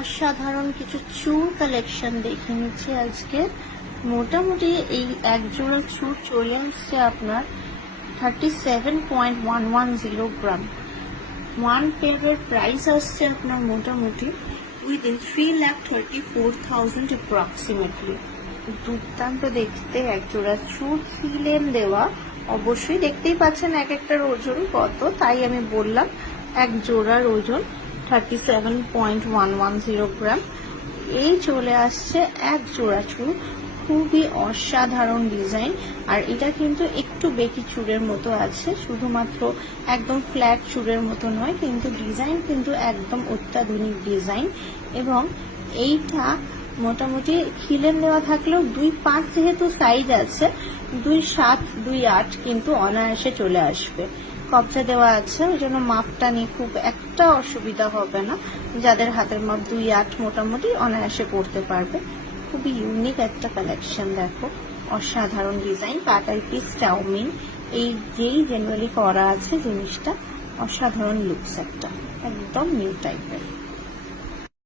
অসাধারণ কিছু চুল কালেকশন দেখে নিচ্ছি আজকে। মোটামুটি এই এক জোড়া চুল চলে আসছে আপনার 37.110 গ্রাম। ওয়ান পেয়ারের প্রাইস আসছে আপনার মোটামুটি উইদিন 3,34,000 অ্যাপ্রক্সিমেটলি। দুর্দান্ত দেখতে এক জোড়া চুল ফিলেন দেওয়া। অবশ্যই দেখতেই পাচ্ছেন এক একটার ওজন কত, তাই আমি বললাম এক জোড়ার ওজন 37.110 গ্রাম। এই চলে আসছে এক জোড়া চুল, খুবই অসাধারণ ডিজাইন। আর এটা কিন্তু একটু বেকি চুলের মতো আছে, শুধুমাত্র একদম ফ্ল্যাট চুলের মতো নয়, কিন্তু ডিজাইন কিন্তু একদম অত্যাধুনিক ডিজাইন। এবং এইটা মোটামুটি খিলেন দেওয়া থাকলেও 2.5 যেহেতু সাইজ আছে, 2.7 2.8 কিন্তু অনায়াসে চলে আসবে। কবজা দেওয়া আছে, ওই জন্য মাপটা নিয়ে খুব একটা অসুবিধা হবে না। যাদের হাতের মাপ 2.8 মোটামুটি অনায়াসে পড়তে পারবে। খুবই ইউনিক একটা কালেকশন, দেখো অসাধারণ ডিজাইন। কাটাই পিস চাউমিন এই যেই জেনারেলি করা আছে জিনিসটা, অসাধারণ লুকস একটা, একদম নিউ টাইপের।